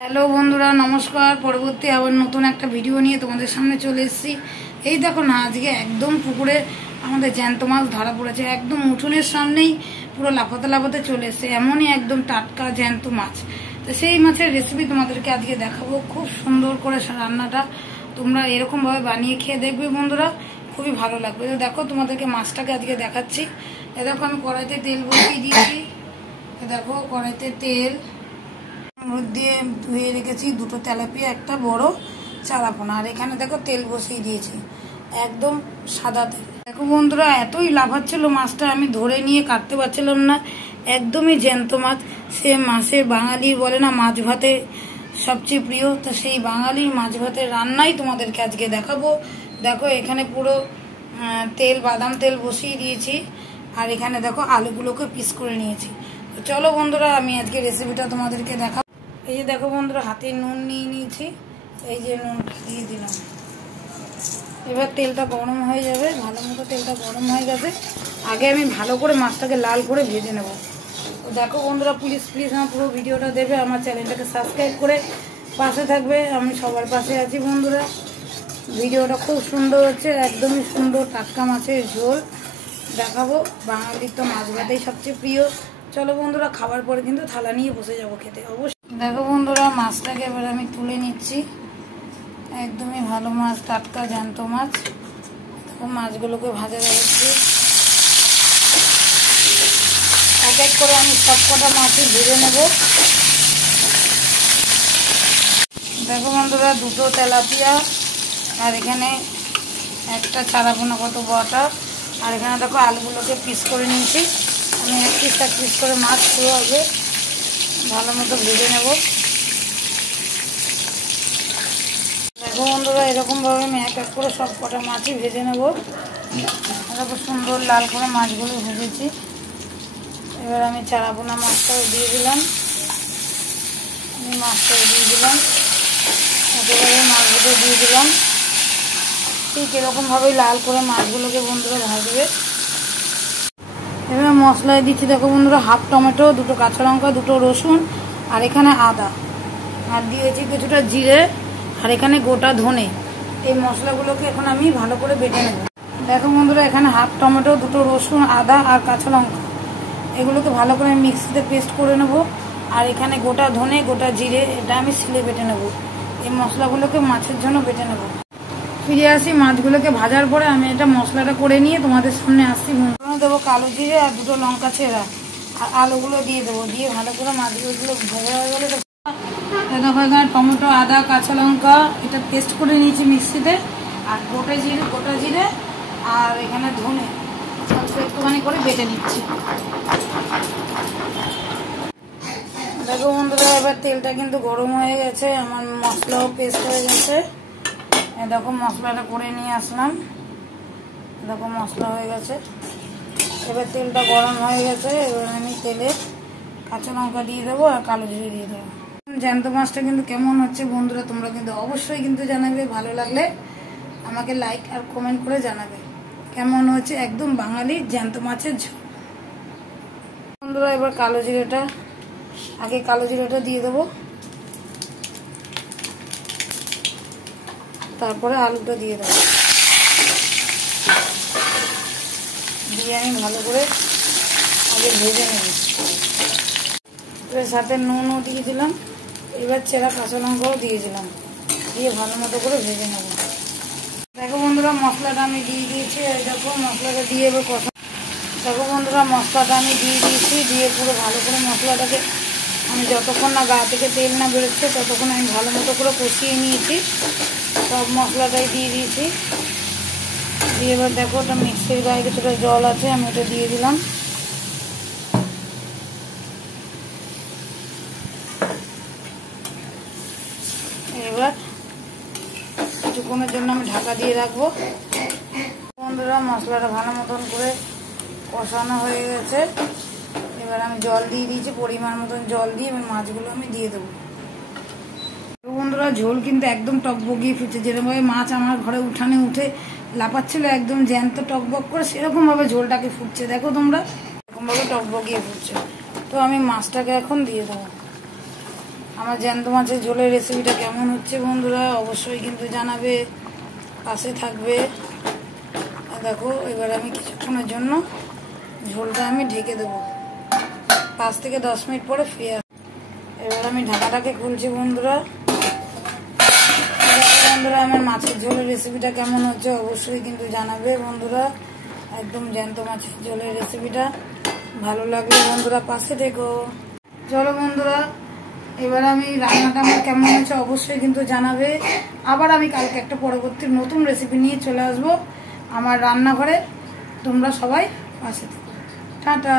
Hello বন্ধুরা, নমস্কার। পরবর্তী আবার নতুন একটা ভিডিও নিয়ে তোমাদের সামনে চলে এসেছি। এই দেখো না, আজকে একদম পুকুরে আমাদের জ্যান্ত মাছ ধরা পড়েছে। একদম উঠোনের সামনেই পুরো লাফাতে লাফাতে চলে এসছে, এমনই একদম টাটকা জ্যান্ত মাছ। তো সেই মাছের রেসিপি তোমাদেরকে আজকে দেখাবো। খুব সুন্দর করে রান্নাটা তোমরা এরকমভাবে বানিয়ে খেয়ে দেখবে বন্ধুরা, খুবই ভালো লাগবে। তো দেখো, তোমাদেরকে মাছটাকে আজকে দেখাচ্ছি। এ দেখো, আমি কড়াইতে তেল বসিয়ে দিয়েছি। দেখো, কড়াইতে তেল দিয়ে ধুয়ে রেখেছি দুটো তেলাপিয়া, একটা বড় চারাপোনা। আর এখানে দেখো তেল বসিয়ে দিয়েছি, একদম সাদা তেল। দেখো বন্ধুরা, এতই লাফাচ্ছিল মাছটা, আমি ধরে নিয়ে কাটতে পারছিলাম না। একদমই জ্যান্ত মাছ। সে মাছে বাঙালি বলে না, মাছ ভাতে সবচেয়ে প্রিয়। তো সেই বাঙালি মাছ ভাতের রান্নাই তোমাদেরকে আজকে দেখাবো। দেখো, এখানে পুরো তেল, বাদাম তেল বসিয়ে দিয়েছি। আর এখানে দেখো আলুগুলোকে পিস করে নিয়েছি। তো চলো বন্ধুরা, আমি আজকে রেসিপিটা তোমাদেরকে দেখাবো। এই যে দেখো বন্ধুরা, হাতে নুন নিয়ে নিয়েছি। এই যে নুনটা দিয়ে দিলাম। এবার তেলটা গরম হয়ে যাবে, ভালো মতো তেলটা গরম হয়ে গেছে। আগে আমি ভালো করে মাছটাকে লাল করে ভেজে নেব। তো দেখো বন্ধুরা, প্লিজ প্লিজ আমার পুরো ভিডিওটা দেবে, আমার চ্যানেলটাকে সাবস্ক্রাইব করে পাশে থাকবে। আমি সবার পাশে আছি বন্ধুরা। ভিডিওটা খুব সুন্দর হচ্ছে, একদমই সুন্দর। টাটকা মাছের ঝোল দেখাবো। বাঙালির তো মাছ ভাতেই সবচেয়ে প্রিয়। চলো বন্ধুরা, খাবার পরে কিন্তু থালা নিয়ে বসে যাবো খেতে অবশ্যই। দেখো বন্ধুরা, মাছটাকে এবার আমি তুলে নিচ্ছি। একদমই ভালো মাছ, টাটকা জ্যান্ত মাছ। দেখো, মাছগুলোকে ভাজা যাচ্ছে। এক এক করে আমি সব কটা মাছই ভেজে নেব। দেখো বন্ধুরা, দুটো তেলাপিয়া, আর এখানে একটা চারাপোনা কত বড়টা। আর এখানে দেখো আলুগুলোকে পিস করে নিয়েছি। আমি এক পিস করে মাছ পুরো হবে ভালো মতো ভেজে নেব। দেখো বন্ধুরা, এরকমভাবে আমি এক এক করে সব কটা মাছই ভেজে নেব। দেখো, সুন্দর লাল করে মাছগুলো ভেজেছি। এবার আমি চারাপোনা মাছটাও দিয়ে দিলাম। একেবারে মাছগুলো দিয়ে দিলাম। ঠিক এরকমভাবেই লাল করে মাছগুলোকে বন্ধুরা ভাজবে। এবার মশলায় দিচ্ছি দেখো বন্ধুরা, হাফ টমেটো, দুটো কাঁচা লঙ্কা, দুটো রসুন, আর এখানে আদা, আর দিয়েছি কিছুটা জিরে, আর এখানে গোটা ধনে। এই মশলাগুলোকে এখন আমি ভালো করে বেটে নেব। দেখো বন্ধুরা, এখানে হাফ টমেটো, দুটো রসুন, আদা আর কাঁচা লঙ্কা, এগুলোকে ভালো করে মিক্সিতে পেস্ট করে নেব। আর এখানে গোটা ধনে, গোটা জিরে, এটা আমি শিলে বেটে নেব। এই মশলাগুলোকে মাছের জন্য বেটে নেব। ফিরে আসি মাছগুলোকে ভাজার পরে। আমি এটা মশলাটা করে নিয়ে তোমাদের সামনে আসছি। দেবো কালো জিরে আর দুটো লঙ্কা ছেঁড়া, আর আলুগুলো দিয়ে দেবো। দিয়ে ভালো করে মাছগুলো ভাজা হয়ে গেলে দেখো, এখানে টমেটো, আদা, কাঁচা লঙ্কা এটা পেস্ট করে নিয়েছি মিক্সিতে। আর গোটা জিরে আর এখানে ধনে একটুখানি করে বেটে নিচ্ছি। দেখো বন্ধুরা, এবার তেলটা কিন্তু গরম হয়ে গেছে, আমার মশলাও পেস্ট হয়ে গেছে। দেখো, মশলাটা করে নিয়ে আসলাম। দেখো, মশলা হয়ে গেছে। এবার তেলটা গরম হয়ে গেছে। এবার আমি তেলে কাঁচা লঙ্কা দিয়ে দেবো আর কালো জিরে দিয়ে দেবো। জ্যান্ত মাছটা কিন্তু কেমন হচ্ছে বন্ধুরা, তোমরা কিন্তু অবশ্যই কিন্তু জানাবে। ভালো লাগলে আমাকে লাইক আর কমেন্ট করে জানাবে কেমন হচ্ছে। একদম বাঙালি জ্যান্ত মাছের ঝোল বন্ধুরা। এবার আগে কালো জিরেটা দিয়ে দেবো, তারপরে আলুটা দিয়ে দেবো। দিয়ে আমি ভালো করে আগে ভেজে নেব। এবার সাথে নুনও দিয়ে দিলাম। এবার ছেঁড়া কাঁচা লঙ্কাও দিয়ে দিলাম। দিয়ে ভালো মতো করে ভেজে নেব। দেখো বন্ধুরা, মশলাটা আমি দিয়ে দিয়েছি। দেখো, মশলাটা দিয়ে এবার কষা। দেখো বন্ধুরা, মশলাটা আমি দিয়ে দিয়েছি। দিয়ে পুরো ভালো করে মশলাটাকে আমি যতক্ষণ না গা থেকে তেল না বেরোচ্ছে ততক্ষণ আমি ভালো মতো করে কষিয়ে নিয়েছি। সব মশলাটাই দিয়ে দিয়েছি। দিয়ে এবার দেখো, ওটা মিক্সির গায়ে কিছুটা জল আছে, আমি ওটা দিয়ে দিলাম। এবার কিছুক্ষণের জন্য আমি ঢাকা দিয়ে রাখবো। বন্ধুরা, মশলাটা ভালো মতন করে কষানো হয়ে গেছে। এবার আমি জল দিয়ে দিয়েছি, পরিমাণ মতন জল দিয়ে আমি মাছগুলো আমি দিয়ে দেবো। বন্ধুরা, ঝোল কিন্তু একদম টকবগিয়ে ফুটছে। যেরকমভাবে মাছ আমার ঘরে উঠানে উঠে লাফাচ্ছিল একদম জ্যান্ত টকবক করে, সেরকমভাবে ঝোলটাকে ফুটছে। দেখো তোমরা, এরকমভাবে টকবগিয়ে ফুটছে। তো আমি মাছটাকে এখন দিয়ে দেবো। আমার জ্যান্ত মাছের ঝোলের রেসিপিটা কেমন হচ্ছে বন্ধুরা অবশ্যই কিন্তু জানাবে, পাশে থাকবে। দেখো এবার আমি কিছুক্ষণের জন্য ঝোলটা আমি ঢেকে দেবো, 5 থেকে 10 মিনিট পরে ফিরে আসবো। এবার আমি ঢাকাটাকে খুলছি বন্ধুরা। বন্ধুরা আমার মাছের ঝোলের রেসিপিটা কেমন হচ্ছে অবশ্যই কিন্তু জানাবে বন্ধুরা। একদম জ্যান্ত মাছের ঝোলের রেসিপিটা ভালো লাগলে বন্ধুরা পাশে থেকো। চলো বন্ধুরা, এবার আমি রান্নাটা আমার কেমন হয়েছে অবশ্যই কিন্তু জানাবে। আবার আমি কালকে একটা পরবর্তী নতুন রেসিপি নিয়ে চলে আসবো আমার রান্নাঘরে। তোমরা সবাই পাশে থেকো। টাটা।